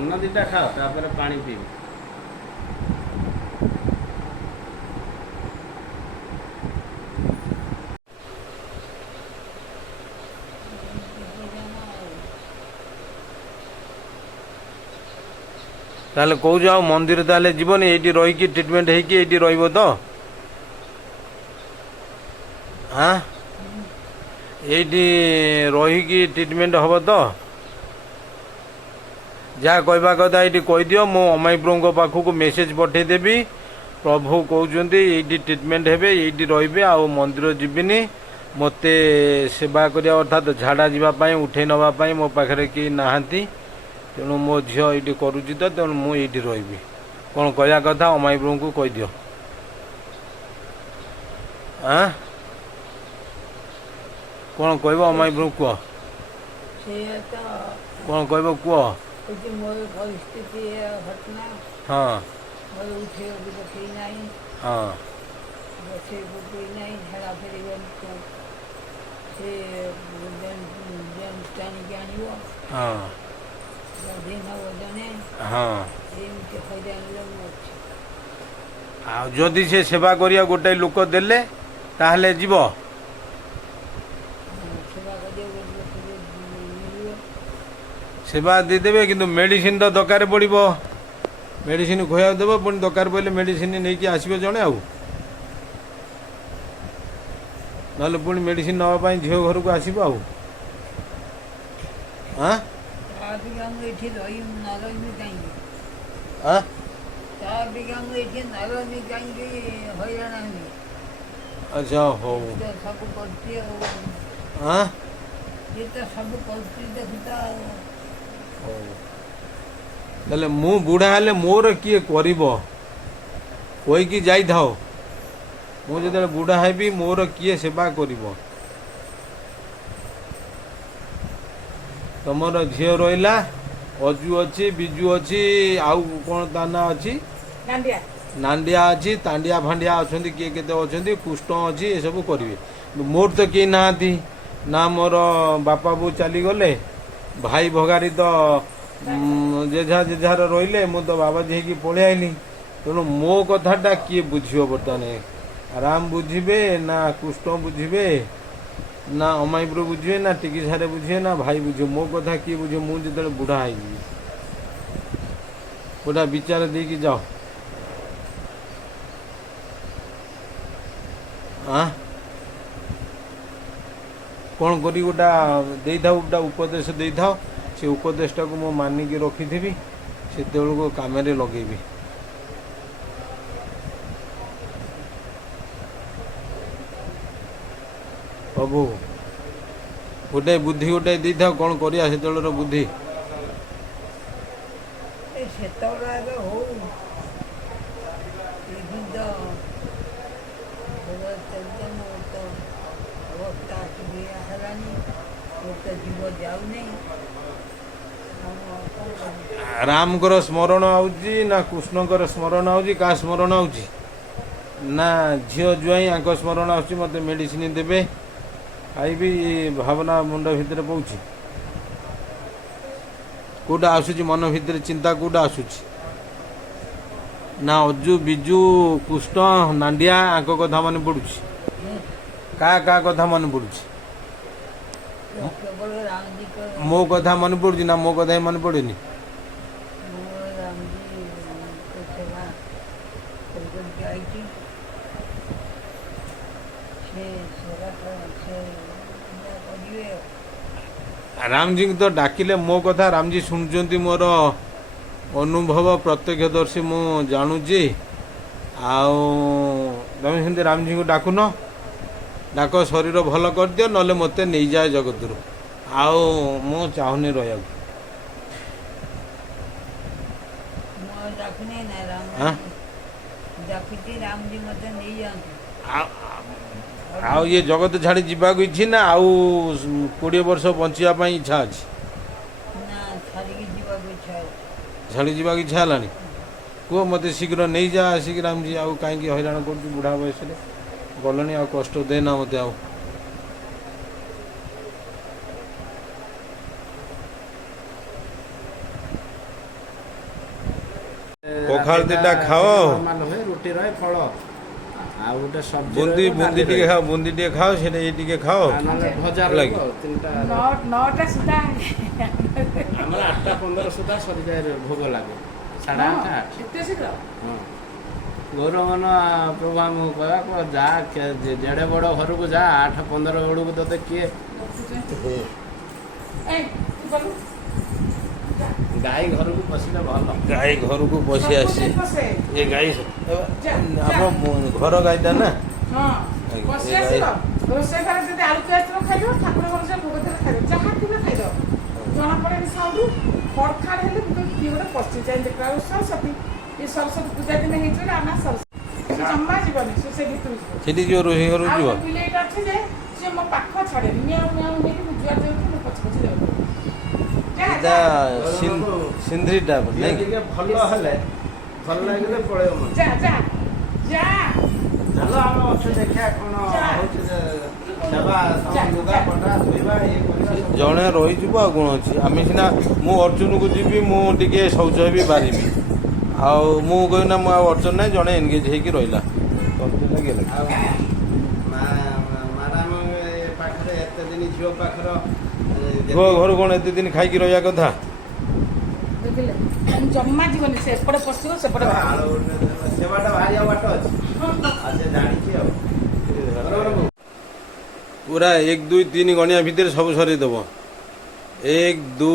ଅନ୍ନ ଦୁଇଟା ଖାଅ ତାପରେ ପାଣି ପିଇବ। ତାହେଲେ କହୁଛ ଆଉ ମନ୍ଦିର ତାହେଲେ ଯିବନି, ଏଇଠି ରହିକି ଟ୍ରିଟମେଣ୍ଟ ହେଇକି ଏଇଠି ରହିବ ତ? ଆଁ ଏଇଠି ରହିକି ଟ୍ରିଟମେଣ୍ଟ ହେବ ତ? ଯାହା କହିବା କଥା ଏଇଠି କହିଦିଅ, ମୁଁ ଅମାଇପ୍ରଭୁଙ୍କ ପାଖକୁ ମେସେଜ ପଠାଇଦେବି। ପ୍ରଭୁ କହୁଛନ୍ତି ଏଇଠି ଟ୍ରିଟମେଣ୍ଟ ହେବେ, ଏଇଠି ରହିବେ, ଆଉ ମନ୍ଦିର ଯିବିନି। ମୋତେ ସେବା କରିବା ଅର୍ଥାତ୍ ଝାଡ଼ା ଯିବା ପାଇଁ ଉଠେଇ ନେବା ପାଇଁ ମୋ ପାଖରେ କେହି ନାହାନ୍ତି। ତେଣୁ ମୋ ଝିଅ ଏଇଠି କରୁଛି ତ, ତେଣୁ ମୁଁ ଏଇଠି ରହିବି। କ'ଣ କହିବା କଥା ଅମାଇପ୍ରଭୁଙ୍କୁ କହିଦିଅ। ଆଁ କ'ଣ କହିବ ଅମାଇପ୍ରଭୁ କୁହ? କ'ଣ କହିବ କୁହ? ମୋର ପରିସ୍ଥିତି ଘଟଣା ହଁ ମୋର ଉଠେଇବାକୁ ତ କେହି ନାହିଁ, ହଁ ବସେଇବାକୁ କେହି ନାହିଁ, ଝାଡ଼ା ଫେରିବନି ସେ ଟାଣିକି ଆଣିବ, ହଁ ଗାଧୋଇ ନେବ ଜଣେ, ହଁ। ଏମିତି ହଇରାଣରେ ମୁଁ ଅଛି। ଆଉ ଯଦି ସେ ସେବା କରିବା ଗୋଟାଏ ଲୋକ ଦେଲେ ତାହେଲେ ଯିବ। ସେବା କରିବାକୁ ଗୋଟେ ଲୋକ ମିଳିବ। ସେବା ଦେଇଦେବେ, କିନ୍ତୁ ମେଡ଼ିସିନ ତ ଦରକାର ପଡ଼ିବ। ମେଡ଼ିସିନ ଖୁଆବାକୁ ଦେବ, ପୁଣି ଦରକାର ପଡ଼ିଲେ ମେଡ଼ିସିନ ନେଇକି ଆସିବ ଜଣେ। ଆଉ ନହେଲେ ପୁଣି ମେଡ଼ିସିନ ନେବା ପାଇଁ ଝିଅ ଘରକୁ ଆସିବ। ଆଉ ଆଁ ତା ଅପେକ୍ଷା ମୁଁ ଏଠି ନ ରହିବି କାହିଁକି? ଆଁ ତା ଅପେକ୍ଷା ମୁଁ ଏଠି ନ ରହିବି କାହିଁକି ହଇରାଣ ହେବି? ଆଚ୍ଛା ହଉ। ସବୁ କରୁଛି ଆଉ ଆଁ ଇଏ ତ ସବୁ କରୁଛି ଦେଖୁଛ ଆଉ। ହଉ ତାହେଲେ ମୁଁ ବୁଢ଼ା ହେଲେ ମୋର କିଏ କରିବ କହିକି ଯାଇଥାଅ। ମୁଁ ଯେତେବେଳେ ବୁଢ଼ା ହେବି ମୋର କିଏ ସେବା କରିବ? ତମର ଝିଅ ରହିଲା, ଅଜୁ ଅଛି, ବିଜୁ ଅଛି, ଆଉ କ'ଣ ତା ନାଁ ଅଛି, ନାଣ୍ଡିଆ ଅଛି, ତାଣ୍ଡିଆ ଫାଣ୍ଡିଆ ଅଛନ୍ତି, କିଏ କେତେ ଅଛନ୍ତି, କୃଷ୍ଣ ଅଛି, ଏସବୁ କରିବେ। ମୋର ତ କେହି ନାହାନ୍ତି। ନା ମୋର ବାପା ବୋଉ ଚାଲିଗଲେ, ଭାଇ ଭଗାରୀ ତ ଯେଝା ଯେଝାର ରହିଲେ, ମୁଁ ତ ବାବାଜୀ ହେଇକି ପଳେଇ ଆଇଲି। ତେଣୁ ମୋ କଥାଟା କିଏ ବୁଝିବ? ବର୍ତ୍ତମାନ ରାମ ବୁଝିବେ ନା କୃଷ୍ଣ ବୁଝିବେ ନା ଅମାଇପ୍ରଭୁ ବୁଝିବେ ନା ଟିକି ସାରେ ବୁଝିବେ ନା ଭାଇ ବୁଝିବେ? ମୋ କଥା କିଏ ବୁଝିବ? ମୁଁ ଯେତେବେଳେ ବୁଢ଼ା ହେଇଯିବି ଗୋଟା ବିଚାର ଦେଇକି ଯାଅ। ଆଁ କ'ଣ କରି ଗୋଟା ଦେଇଥାଉ, ଗୋଟା ଉପଦେଶ ଦେଇଥାଉ। ସେ ଉପଦେଶଟାକୁ ମୁଁ ମାନିକି ରଖିଥିବି, ସେତେବେଳକୁ କାମରେ ଲଗେଇବି। ପ୍ରଭୁ ଗୋଟେ ବୁଦ୍ଧି ଗୋଟେ ଦେଇଥାଉ, କ'ଣ କରିବା ସେତେବେଳର ବୁଦ୍ଧି। ସେତେବେଳେ ଆଗ ହଉ, ଅବସ୍ଥା ଆସିକି ହେଲାଣି, ମୋର ତ ଜୀବ ଯାଉନି। ରାମଙ୍କର ସ୍ମରଣ ଆଉଛି ନା କୃଷ୍ଣଙ୍କର ସ୍ମରଣ ଆଉଛି? କାହା ସ୍ମରଣ ଆଉଛି? ନା ଝିଅ ଜ୍ୱାଇଁ ଆଙ୍କ ସ୍ମରଣ ଆସୁଛି? ମୋତେ ମେଡ଼ିସିନ ଦେବେ, ଖାଇବି, ଭାବନା ମୁଣ୍ଡ ଭିତରେ ପଡ଼ୁଛି। କେଉଁଟା ଆସୁଛି ମନ ଭିତରେ? ଚିନ୍ତା କେଉଁଟା ଆସୁଛି? ନା ଅଜୁ, ବିଜୁ, କୃଷ୍ଣ, ନାଣ୍ଡିଆ ଆଙ୍କ କଥା ମନେ ପଡ଼ୁଛି? କାହା କଥା ମନେ ପଡ଼ୁଛି? ମୋ କଥା ମନେ ପଡ଼ୁଛି ନା ମୋ କଥା ହିଁ ମନେ ପଡ଼େନି? ରାମଜୀଙ୍କୁ ତ ଡାକିଲେ ମୋ କଥା ରାମଜୀ ଶୁଣୁଛନ୍ତି। ମୋର ଅନୁଭବ ପ୍ରତ୍ୟକ୍ଷଦର୍ଶୀ, ମୁଁ ଜାଣୁଛି। ଆଉ ତମେ ସେମିତି ରାମଜୀଙ୍କୁ ଡାକୁନ, ଡାକ, ଶରୀର ଭଲ କରିଦିଅ, ନହେଲେ ମୋତେ ନେଇଯାଏ ଜଗତରୁ। ଆଉ ମୁଁ ଚାହୁଁନି ରହିବାକୁ। ଆଉ ଇଏ ଜଗତ ଛାଡ଼ି ଯିବାକୁ ଇଚ୍ଛା ନା ଆଉ 20 ବର୍ଷ ବଞ୍ଚିବା ପାଇଁ ଇଚ୍ଛା ଅଛି? ଛାଡ଼ି ଯିବାକୁ ଇଚ୍ଛା ହେଲାଣି? କୁହ ମୋତେ ଶୀଘ୍ର ନେଇଯା ଆସିକି ରାମଜୀ। ଆଉ କାହିଁକି ହଇରାଣ କରୁଛୁ ବୁଢ଼ା ବୟସରେ? ଗଲଣି, ଆଉ କଷ୍ଟ ଦେନା ମୋତେ। ଆଉ ପଖାଳ ଦିଟା ଖାଅ। ନର୍ମାଲ ହୁଏ ରୁଟି ରହେ ଫଳ ଆଉ ଗୋଟେ ସବଜି ବୁନ୍ଦି ରହିବ, ବୁନ୍ଦି ଡାଲି ଟିକେ ରହିବ। ଖାଅ, ବୁନ୍ଦି ଟିକେ ଖାଅ, ସେଟା ଇଏ ଟିକେ ଖାଅ। ଆଉ ନହେଲେ ଭଜା ହେଲା ରହିବ କି? ଆଉ ତିନିଟା ନଅଟା ସୁଦ୍ଧା ଆମର 8ଟା 15 ସୁଦ୍ଧା ସରିଯାଏ ଭୋଗ ଲାଗେ 8:30 ଏତେ ଶୀଘ୍ର ହଁ ଗୌରମନ ପ୍ରଭୁ ଆମକୁ କହିବାକୁ ଯା ଯେଡ଼େ ବଡ଼ ଘରକୁ ଯା 8:15 ବେଳକୁ ତତେ କିଏ ଗାଈ ଘରକୁ ପଶିଲେ ଭଲ। ଗାଈ ଘରକୁ ପଶି ଆସି ଏ ଗାଈ ଆମ ଘର ଗାଈଟା ନା। ହଁ ବସି ଆସିବ ରୋଷେଇ ଘରେ ଯଦି ଆଳୁ ପିଆଜ ଥିବ ଖାଇବ, ଠାକୁର ଘର ସେ ଭୋଗ ଥିଲେ ଖାଇବ, ଯାହା ଥିବ ଖାଇଦବ, ଜଣା ପଡେନି ସାଉଣ୍ଡ। ଖଡ ଖାଡ ହେଲେ ମୁଁ କିଏ ଗୋଟେ ପଶିଯାଏ, ଦେଖିଲା ବେଳକୁ ସରସ୍ୱତୀ ଏ ସରସ୍ୱତୀ ପୂଜା ଦିନ ହେଇଛି ବୋଲି ଆମ ସରସ୍ୱତୀ ସେ ଜମା ଯିବନି, ସେ ଭିତରକୁ ଯିବ। ସେଠି ଯିବ ରୋଷେଇ ଘରକୁ ଆଉ ଯିବ। ଗୋଟେ ବିଲେଇଟା ଅଛି ଯେ ସେ ମୋ ପାଖ ଛାଡେନି, ମିଆଉ ମିଆଉ ହେଇକି ମୁଁ ଯୁଆଡେ ଯାଉଛି ମୁଁ ପଛେ ପଛେ ଯାଉଛି। ଏଇଟା ସିନ୍ଧ୍ରୀଟା ନାଇଁ କି? ଟିକେ ଭଲ ହେଲେ ଭଲ ଲାଗିଲେ ପଳେଇବ ମନ। ଯା ଯା ଯା ଚାଲ ଆମେ ଅଛୁ ଦେଖିବା କ'ଣ ହଉଛି ନେବା ଲୁଗା ପଟା ଧୋଇବା ଇଏ କରିବା ସବୁ। ଜଣେ ରହିଯିବ ଆଉ କ'ଣ ଅଛି। ଆମେ ସିନା ମୁଁ ଅର୍ଜୁନକୁ ଯିବି, ମୁଁ ଟିକେ ଶୌଚ ହେବି ବାହାରିବି, ଆଉ ମୁଁ କହିବି ନା ମୁଁ ଆଉ ଅର୍ଜୁନ ନାହିଁ, ଜଣେ ଏନଗେଜ୍ ହେଇକି ରହିଲା। ଆଉ ମ୍ୟାଡ଼ାମ ପାଖରେ ଏତେ ଦିନ ଝିଅ ପାଖରେ ପୁଅ ଘରୁ କ'ଣ ଏତେ ଦିନ ଖାଇକି ରହିବା କଥା? ଦେଖିଲେ ଜମା ଯିବନି, ସେ ଏପଟେ ପଶିବ ସେପଟେ ବାହାରିବ। ସେ ବାଟ ବାହାରିବା ବାଟ ଅଛି ଆଉ ସେ ଜାଣିଛି ଆଉ ପୁରା 1 2 3 ଗଣିଆ ଭିତରେ ସବୁ ସରେଇଦେବ। 1 2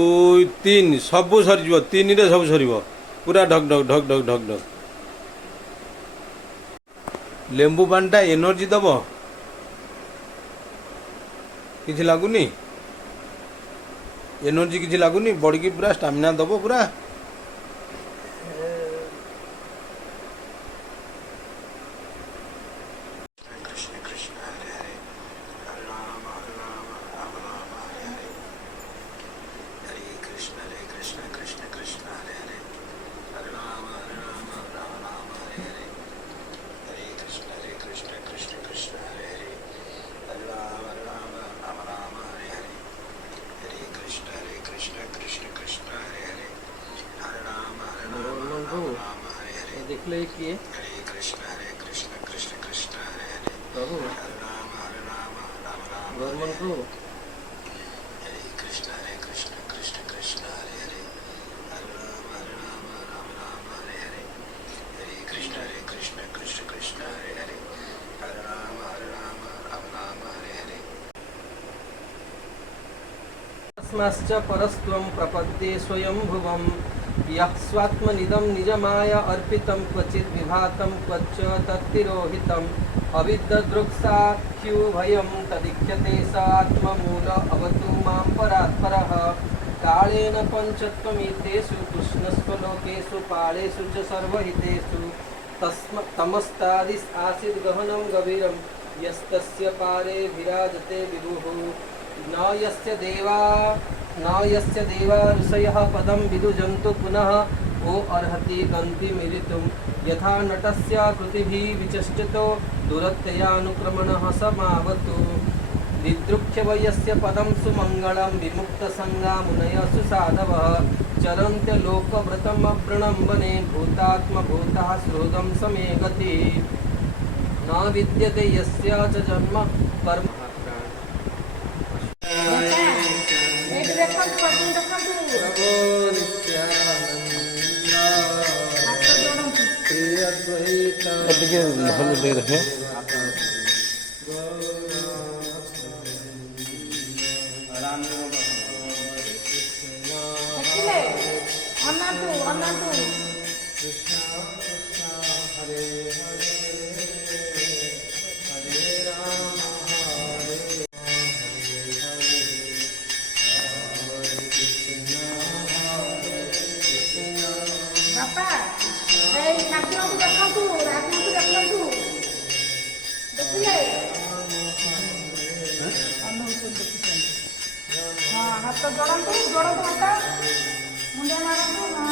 3 ସବୁ ସରିଯିବ, 3ରେ ସବୁ ସରିବ। ପୁରା ଢକ୍ ଢକ୍ ଢକ୍ ଢକ୍ ଢକ୍ ଢକ୍। ଲେମ୍ବୁ ପାଣିଟା ଏନର୍ଜି ଦେବ, କିଛି ଲାଗୁନି? ଏନର୍ଜି କିଛି ଲାଗୁନି? ବଡ଼ିକି ପୁରା ଷ୍ଟାମିନା ଦେବ ପୁରା। ଦେଖିଲେ କିଏ ପ୍ରଭୁ ଗର୍ମନ ପ୍ରଭୁ तस्माच्च परस्त्वं प्रपद्ये स्वयं भुवं यः स्वात्मनिदं निजमाया अर्पितं क्वचित् विभातं क्वच तत्तिरोहितम् अविद्ददृक्साख्युभयं तदिख्यते स आत्ममूल अवतु मां परात्परः कालेन पञ्चत्वमितेषु कृष्णस्वलोकेषु पाळेषु च सर्वहितेषु तमस्तादिस् आसीद् गहनं गभीरं यस्तस्य पारे विराजते विभुः न यस्य देवा ऋषयः पदं विदुजन्तु पुनः को अर्हति गन्तिमिरितुं यथा नटस्य कृतिभिः विचष्टतो दुरत्ययानुक्रमणः समावतु दिदृक्ष्य वयस्य पदं सुमङ्गलं विमुक्तसङ्गा मुनयः सुसाधवः चरन्त्यलोकव्रतमवृणम्बने भूतात्मभूतः सुहृदं समे गति न विद्यते यस्य च जन्म कर्म ଟିକେ ଭଲ ଟିକେ ଦେଖେ। ଅନାନ୍ତୁ ଅନାନ୍ତୁ ବାପା ଏଇ ଠାକୁରଙ୍କୁ ଦେଖନ୍ତୁ, ରାଧାଙ୍କୁ ଦେଖନ୍ତୁ, ଦେଖିଲେ ହଁ ହାତ ଯୋଡ଼ନ୍ତୁ ଯୋଡ଼ନ୍ତୁ, ହାତ ମୁଣ୍ଡ ମାରନ୍ତୁ। ହଁ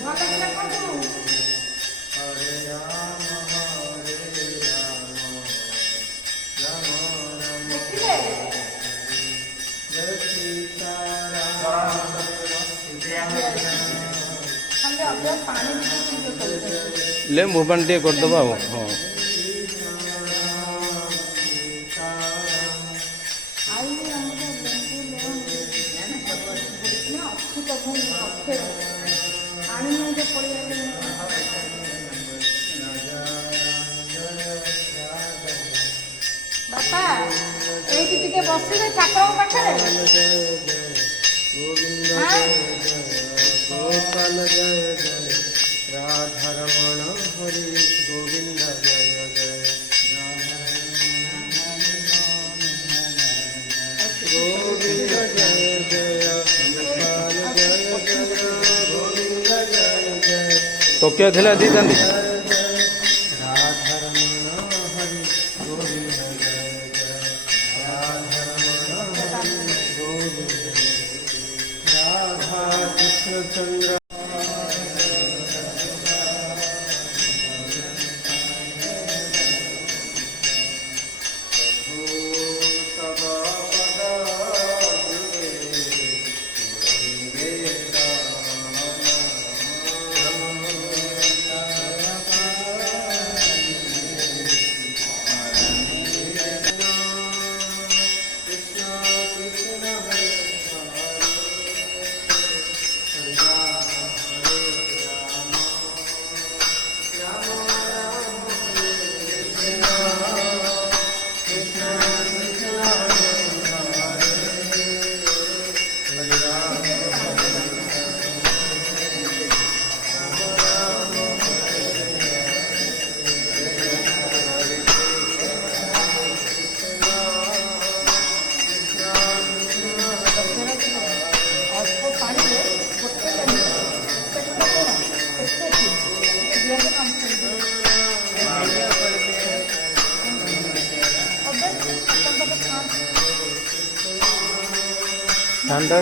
ଭଲକି ଦେଖନ୍ତୁ। ଦେଖିଲେ ତାପରେ ପାଣି ଟିକେ ପିଇବେ। ଲେମ୍ବୁ ପାଣି ଟିକେ କରିଦେବା ଆଉ ହଁ ଆଇଲେ ଆମର ଲେମ୍ବୁ ନା ଅଛି ତ ଅକ୍ଷର ଆଣିନାହାନ୍ତି ପଳେଇଆଲେ। ବାପା ଏଇଠି ଟିକେ ବସିବେ ଠାକୁରଙ୍କ ପାଖରେ। गोपाल जय जय राधारमण हरि गोविंद जय जय गोविंद जय जय गोपाल जय जय गोविंद जय जय टोकिया ଥିଲା ଦେଇଥାନ୍ତି राधारमण हरि गोविंद जय जय राधारमण हरि गोविंद राधा कृष्ण चंद्र ଅଳ୍ପ ପାଣିରେ ଗୋଟେ ଫ୍ୟାନ୍ଟା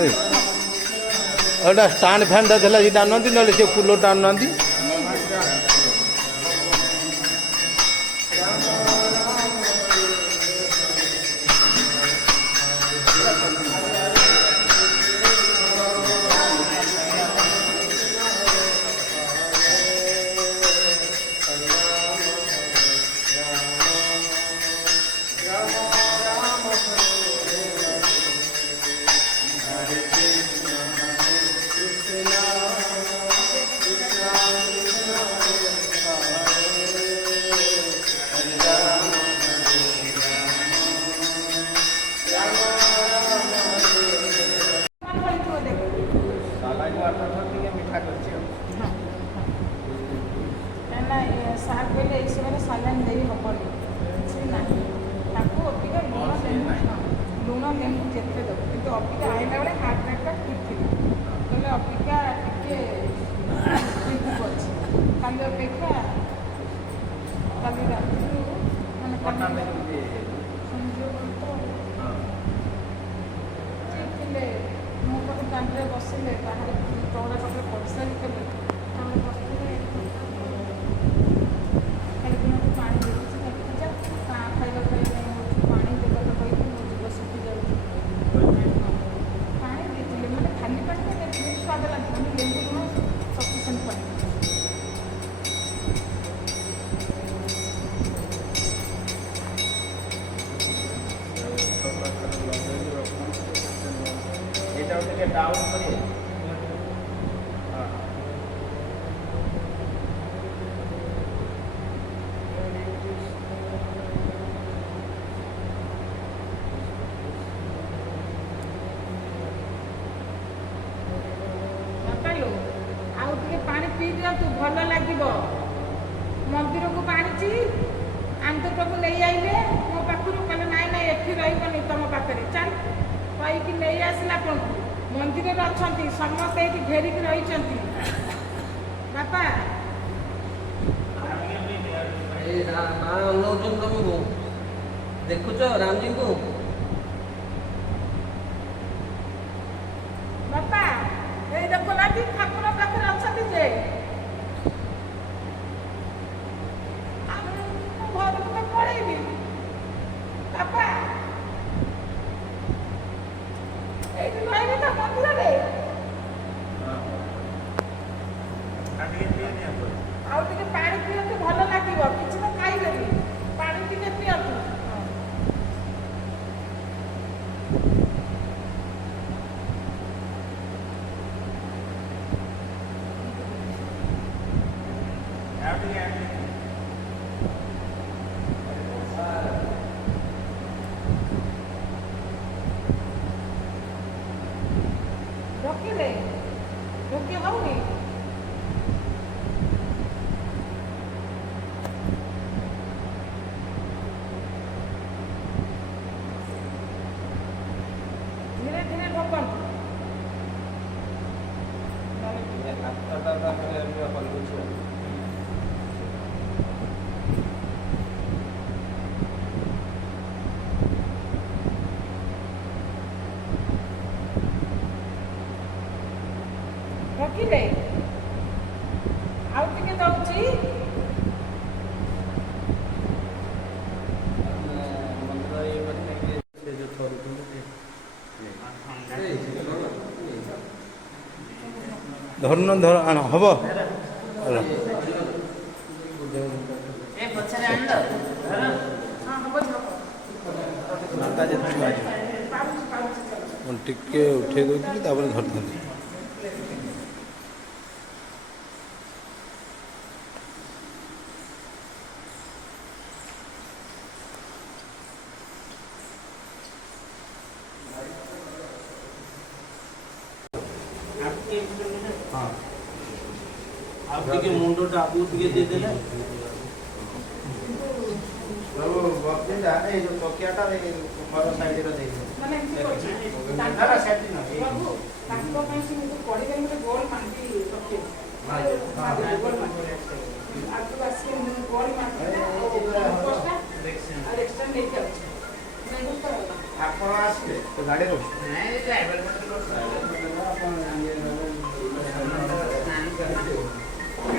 ଏଇଟା ଷ୍ଟାଣ୍ଡ ଫ୍ୟାନ୍ଟା ଥିଲା ସେଇଟା ଆଣୁନାହାନ୍ତି ନହେଲେ ସେ କୁଲରଟା ଆଣୁନାହାନ୍ତି ମିଠା କରିଛି ଆଉ କାହିଁକିନା ସାର୍ କହିଲେ ଏଇ ସମୟରେ ସାଲାଇନ୍ ଦେଇ ହେବନି କିଛି ନାହିଁ ତାକୁ ଅବିକା ଲୁଣ ଲେମ୍ବୁ ଯେତେ ଦେବ କିନ୍ତୁ ଅବିକା ଆଇଲା ବେଳେ ହାର୍ଟ ରେଟ୍ଟା ଠିକ୍ ଥିଲା କହିଲେ ଅବିକା ଟିକେ ଠିକ୍ ଅଛି କାଲି ଅପେକ୍ଷା କାଲି ରାତିରୁ ମାନେ ଥିଲେ ମୋ ପାଖେ ଦାଣ୍ଡରେ ବସିଲେ ବାହାରେ ଚଉଡ଼ା ପାଖରେ ପରିଷ୍କାର କଲେ ତାପରେ ବସିଲେ ଖାଲି ଦିନକୁ ପାଣି ଦେଉଛି ଦେଖୁଛ ଖାଇବା ପାଇଁ ପାଣି ଦେବାକୁ କହିକି ମୋ ଜୀବ ଶୁଖି ଯାଉଛି ପାଣି ଦେଇଥିଲେ ମାନେ ଖାଲି ପାଣି ଦେଲେ ସ୍ୱାଦ ଲାଗିବନି ଲେମ୍ବୁ ଲୁଣ ସଫିସିଏଣ୍ଟ ପାଣି ଏଇଟା ଟିକେ ଡାଉନ୍ କରିବେ ଆଉ ଟିକେ ପାଣି ପିଇ ଦିଅନ୍ତୁ ଭଲ ଲାଗିବ ମନ୍ଦିରକୁ ଆଣିଛି ଆନ୍ଦପୁରକୁ ନେଇ ଆଇଲେ ମୋ ପାଖରୁ କହିଲେ ନାଇଁ ନାଇଁ ଏଠି ରହିବନି ତମ ପାଖରେ ଚାଲ କହିକି ନେଇ ଆସିଲା ଆପଣଙ୍କୁ ମନ୍ଦିରରେ ଅଛନ୍ତି ସମସ୍ତେ ଏଇଠି ଘେରିକି ରହିଛନ୍ତି ବାପା ମା ଅନଉଛନ୍ତି ତମକୁ ଦେଖୁଛ ରାମଜୀଙ୍କୁ ବାପା ଏଇ ଦେଖୁନାହାନ୍ତି ଠାକୁର ପାଖରେ ଅଛନ୍ତି ଯେ ମୁଁ ଘରକୁ ତ ପଳେଇବି ବାପା ଏଇଠି ରହିବି ତ ମନ୍ଦିରରେ କିରେ ଆଉ ଟିକେ ଦଉଛି ମନ୍ତ୍ର ଇଏ କରିକି ସେ ଯୋଉ ଥରୁଛନ୍ତି ଧରୁନ ଧର ଆଣ ହବ ହେଲା। ହଁ ହବ ମୁଁ ଟିକେ ଉଠେଇ ଦେଉଥିଲି ତାପରେ ଧରିଥାନ୍ତି। ଆଉ ଟିକେ ମୁଣ୍ଡଟା ଆପକୁ ଟିକେ ଦେଇଦେଲେ ସବୁ ବକ୍ସିଟା ଏଇ ଯୋଉ ତକିଆଟା ଏଇ ଘର ସାଇଡରେ ଦେଇଦେବେ। ମାନେ ଏମିତି କରୁଛି ନା ନା ସେଠି ନୁହଁ ଏଇ ବାବୁ ତାଙ୍କ ପାଇଁ ସେ ମୁଁ ପଡ଼ିବେ ଗୋଟେ ଗୋଲ ମାଟି ରଖିବେ ଗୋଲ ମାଟି ଆଗକୁ ଆସିକି ଗୋଲ ମାଟି ଆଉ ଏକ୍ସଟ୍ରା ନେଇକି ଆସୁଛି ଆପଣ ଆସିଲେ ତ ଗାଡ଼ିରୁ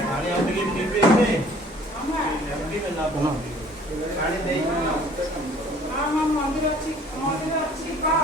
ପାଣି ଆଉ ଟିକେ ପିଇବେ ଏବେ ପିଇବେ ନା ପାଣି ଦେଇ ହଁ ମନ୍ଦିର ଅଛି କହ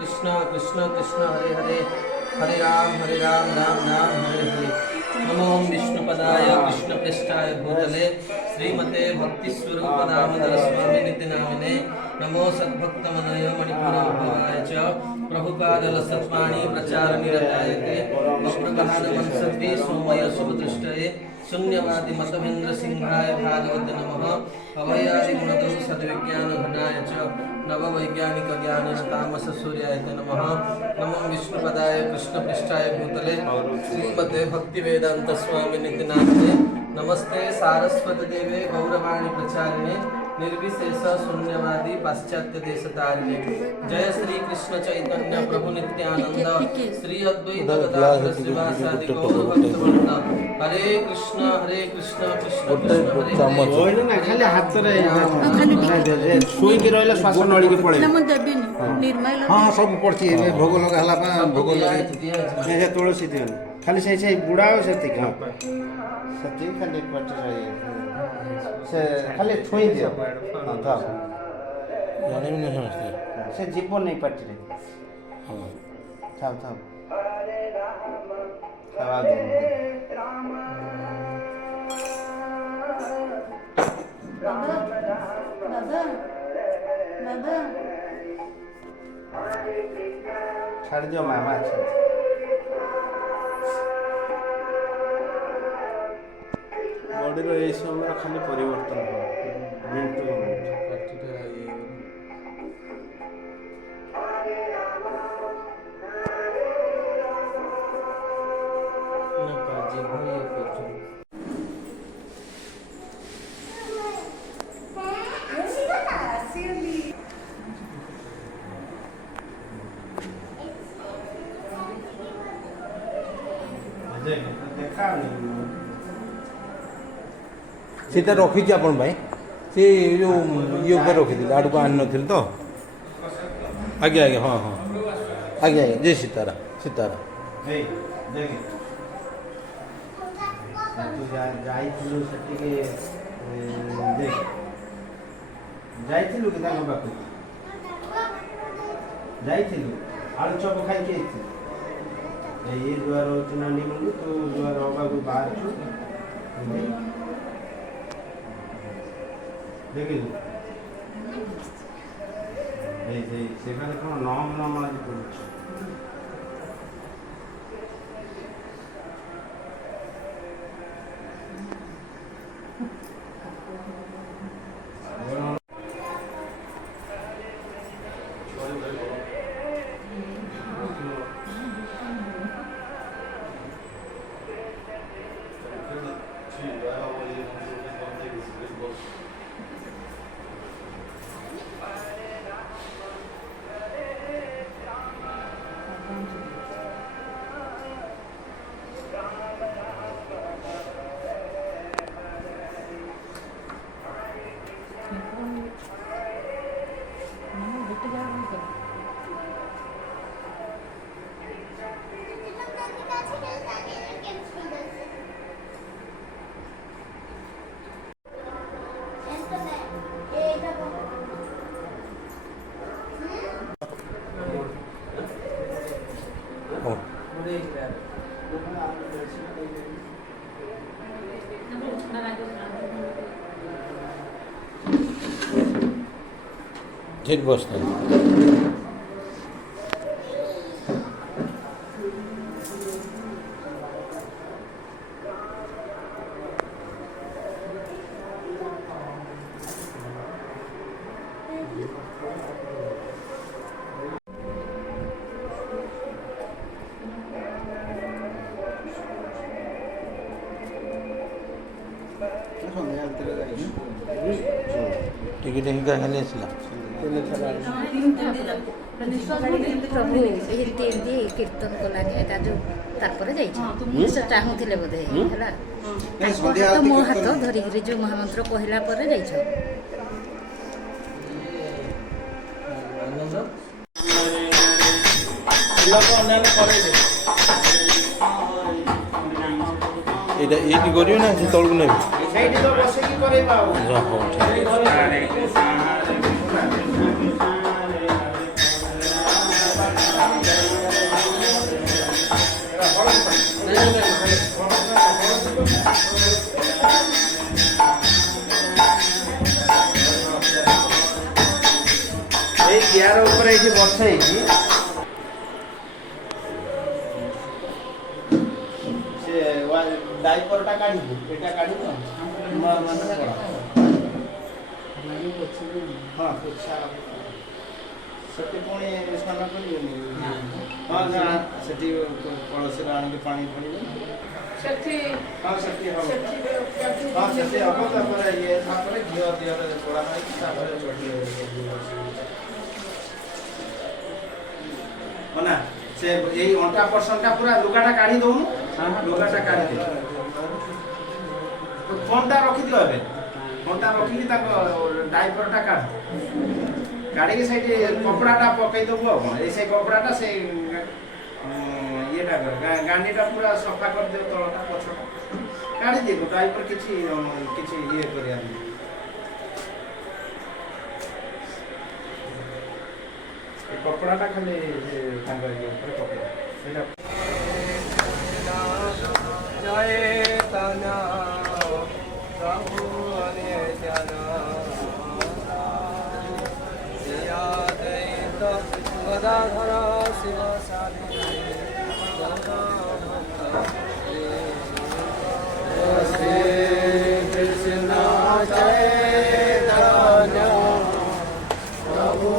कृष्ण कृष्ण कृष्ण हरे हरे हरे राम राम राम हरे हरे। नमो विष्णुपदाय कृष्णपृष्ठाय भूतले श्रीमते भक्तिस्वरूपदामोदर स्वामी नित्य नामिने। नमो सद्भक्तमनय मणिपुरोद्भवाय च प्रभुपादलसत्वाणी प्रचारनिरतायते वक्रगहानमंसद्भि सोमय शुभदृष्टये शून्यवादि मतवेन्द्र सिंहाय भागवते नमः। अभयादि गुणदो सद्विज्ञानघनाय च नववैज्ञानिक ज्ञानतामस सूर्याय नमः। नमो विष्णुपदाय कृष्णपृष्ठाय भूतले श्रीमते भक्तिवेदांत स्वामी नित्यानंदे। नमस्ते सारस्वत देवे गौरवाणी प्रचारिणे निर्विशेष शून्यवादी पाश्चात्य देशतारिणे। जय श्री कृष्ण चैतन्य प्रभु नित्यानंद श्री अद्वैत गदाधर श्रीवासादि गौर भक्तवृंद। हरे कृष्ण कृष्ण कृष्ण हरे କହିଲେ ନା ଖାଲି ହାତରେ ଶୋଇକି ରହିଲେ ଶ୍ୱାସ ନଳିକି ପଳେଇବ। ହଁ ସବୁ ପଡ଼ିଛି ଏବେ ଭୋଗ ଲଗା ହେଲା ବା ଭୋଗ ଲଗେଇ ସେ ତୁଳସୀ ଦିଅନି ଖାଲି ସେଇ ବୁଢ଼ା ଆଉ ସେତିକି ହଁ ସେତିକି ଖାଲି ପାଟିରେ ସେ ଖାଲି ଛୁଇଁ ଦିଅ ହଁ ଥାଉ ଜାଣିବି ନା ସମସ୍ତେ ସେ ଯିବନି ପାଟିରେ ହଁ ଥାଉ ଥାଉ ଥାଉ ଆଉ ଦିଅନି। ଛାଡ଼ିଦିଅ ମାମା ବଡ଼ିର ଏଇ ସମୟରେ ଖାଲି ପରିବର୍ତ୍ତନ ହେବ ମିନିଟ ସେଇଟା ରଖିଛି ଆପଣ ପାଇଁ ସେ ଯେଉଁ ଇଏ ଉପରେ ରଖିଥିଲି ଆଡ଼କୁ ଆଣିନଥିଲି ତ ଆଜ୍ଞା ଆଜ୍ଞା ହଁ ହଁ ଆଜ୍ଞା ଆଜ୍ଞା ଜୟ ସୀତାରାମ ସୀତାରାମ। ହେଇ ଦେଖ ତୁ ଯାଇଥିଲୁ ସେଠିକି ଦେଖ ଯାଇଥିଲୁ କି ତାଙ୍କ ପାଖକୁ ଯାଇଥିଲୁ ଆଳୁ ଚପ ଖାଇକି ଯାଇଥିଲୁ ଏଇ ଦୁଆର ରହୁଛୁ ନାନୀ ମୁଣ୍ଡୁ ତୁ ଦୁଆର ହବାକୁ ବାହାରୁଛୁ ଦେଖିଛୁ সেখানে কোনো নম নমাজি করছে ठीक बसतो ଟିକେ ଟିକେ ଖାଲି ଆସିଲା ପ୍ରଭୁ ଏମିତି ଏମିତି କୀର୍ତ୍ତନ କଲାନି ଏଟା ଯୋଉ ତାପରେ ଯାଇଛି ସେ ଚାହୁଁଥିଲେ ବୋଧେ ହେଲା ତାଙ୍କ ହାତ ମୋ ହାତ ଧରିକିରି ଯୋଉ ମହାମନ୍ତ୍ର କହିଲା ପରେ ଯାଇଛ ଏଇଟା ଏଇଠି କରିବେ ନା ସେ ତଳକୁ ନେବେ ସେଇଠି ତ ବସିକି କରେଇବା ଆଉ ହଉ ଠିକ୍ ଏଇ ଚେୟାର ଉପରେ ଏଇଠି ବସେଇକି ସେ ଡାଇପରଟା କାଢିବୁ ଏଇଟା କାଢିବୁ ମାନେ ପଡା ହଁ ପୋଛା ସେଠି ପୁଣି ସ୍ନାନ କରିବେନି ହଁ ନା ସେଠି କଳସୀରେ ଆଣିକି ପାଣି ପଡ଼ିବେ ସେଠି ହଁ ସେଠି ହବ ହଁ ସେଠି ହବ ତାପରେ ଇଏ ତାପରେ ଘିଅ ଦିହରେ ତୋଳା ହେଇକି ତାପରେ ନା ସେ ଏଇ ଅଣ୍ଟା ପର୍ସନଟା ପୁରା ଲୁଗାଟା କାଢି ଦଉନୁ ଲୁଗାଟା କାଢି ଦେ ଫୋନଟା ରଖିଦିଅ ଏବେ ଫୋନଟା ରଖିକି ତାଙ୍କ ଡାଇପରଟା କାଢ କାଢିକି ସେଇଠି କପଡ଼ାଟା ପକେଇଦେବୁ ଆଉ କ'ଣ ଏଇ ସେଇ କପଡ଼ାଟା ସେଇ ଇଏଟା ଗାଣ୍ଡିଟା ପୁରା ସଫା କରିଦେବ ତଳଟା ପଛଟା କାଢିଦେବୁ ଡାଇପର କିଛି ଇଏ କରିବାର ନାହିଁ କପଡ଼ାଟା ଖାଲି ତାଙ୍କ ଇଏ ଉପରେ ପକେଇବ ସେଇଟା जय तना प्रभु गदाधर शिव कृष्ण चैतन्य प्रभु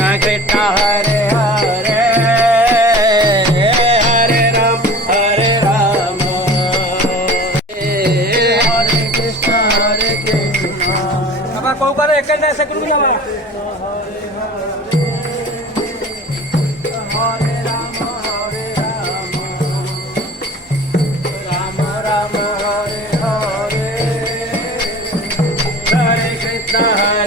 कृष्ण कृष्ण हरे हरे हरे राम हरे कृष्ण अब कौ करे एक से कुछ ना Hare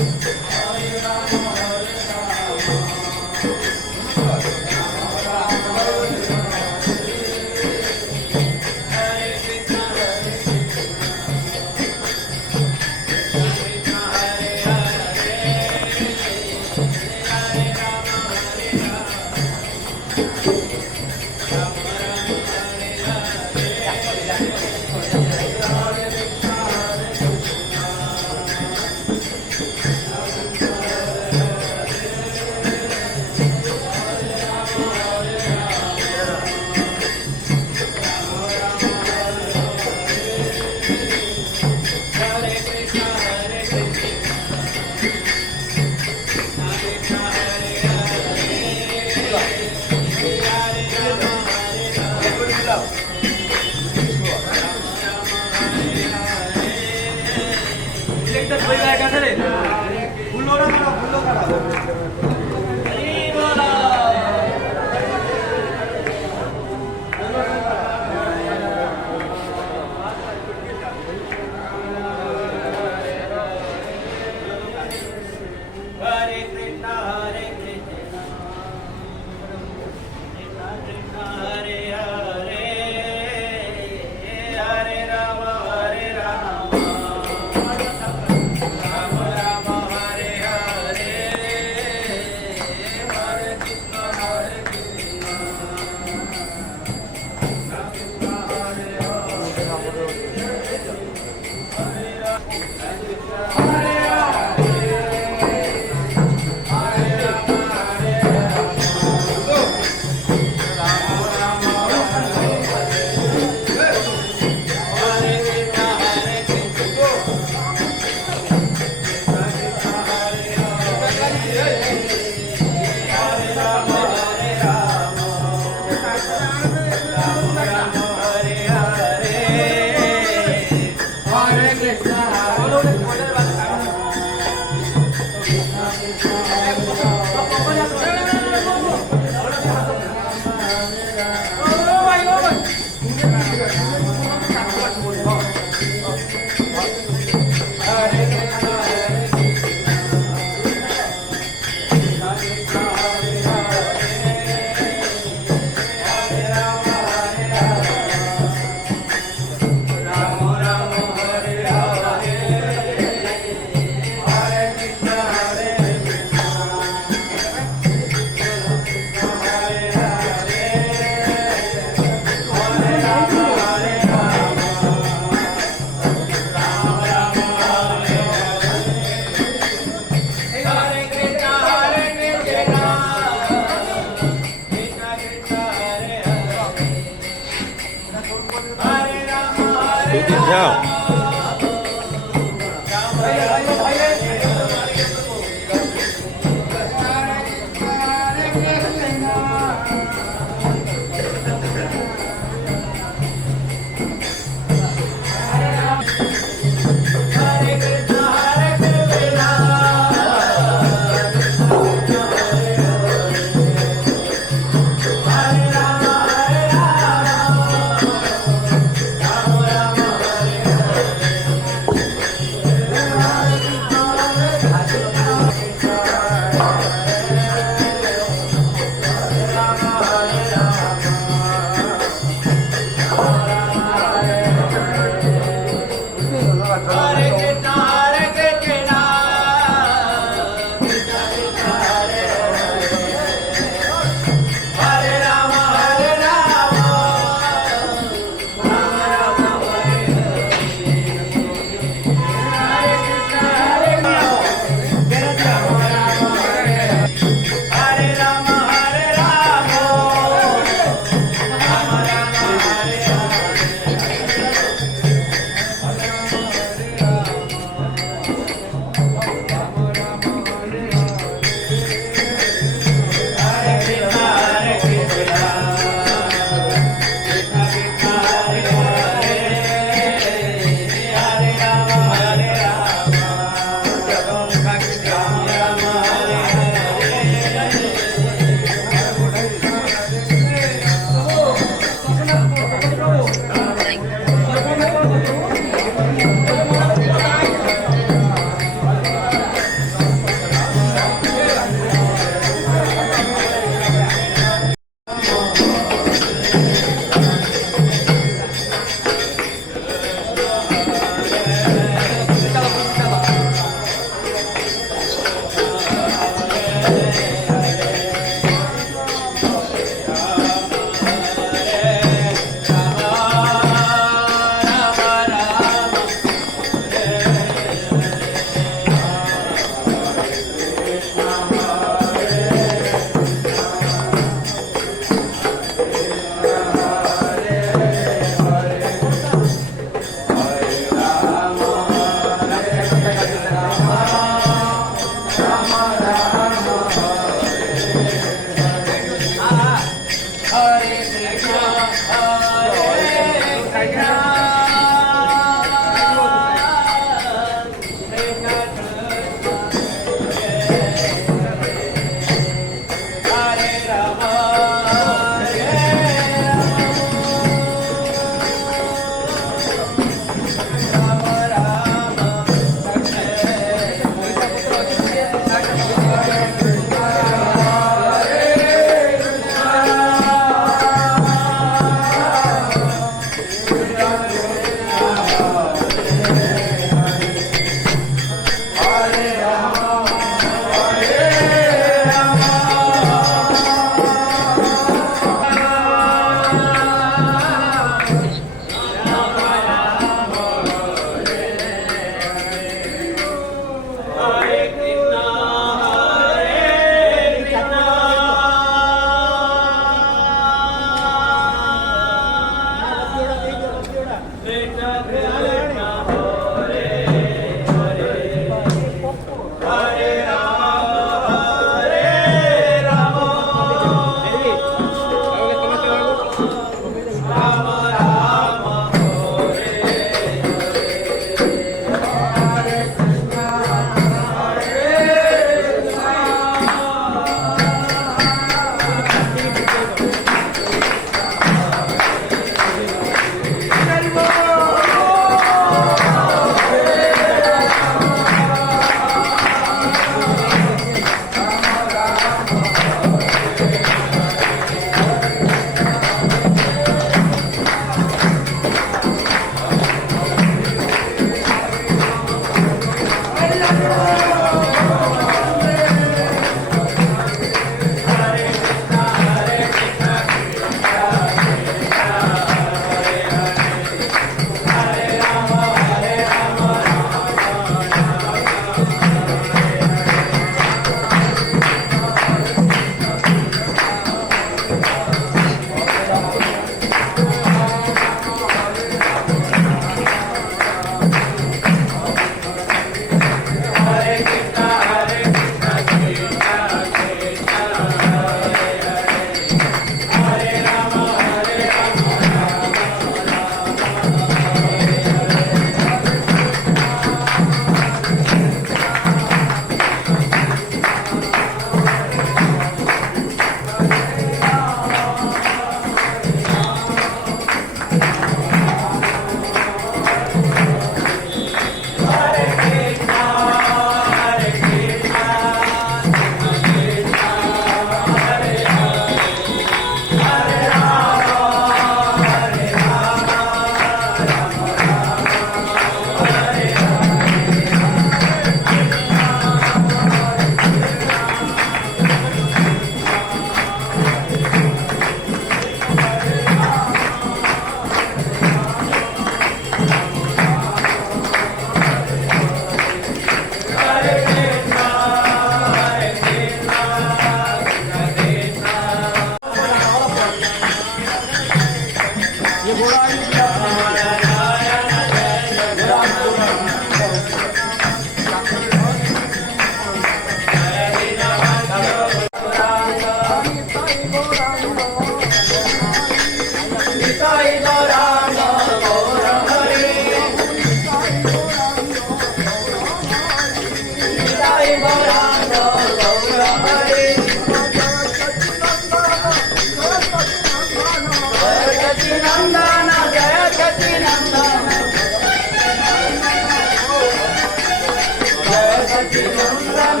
Nandana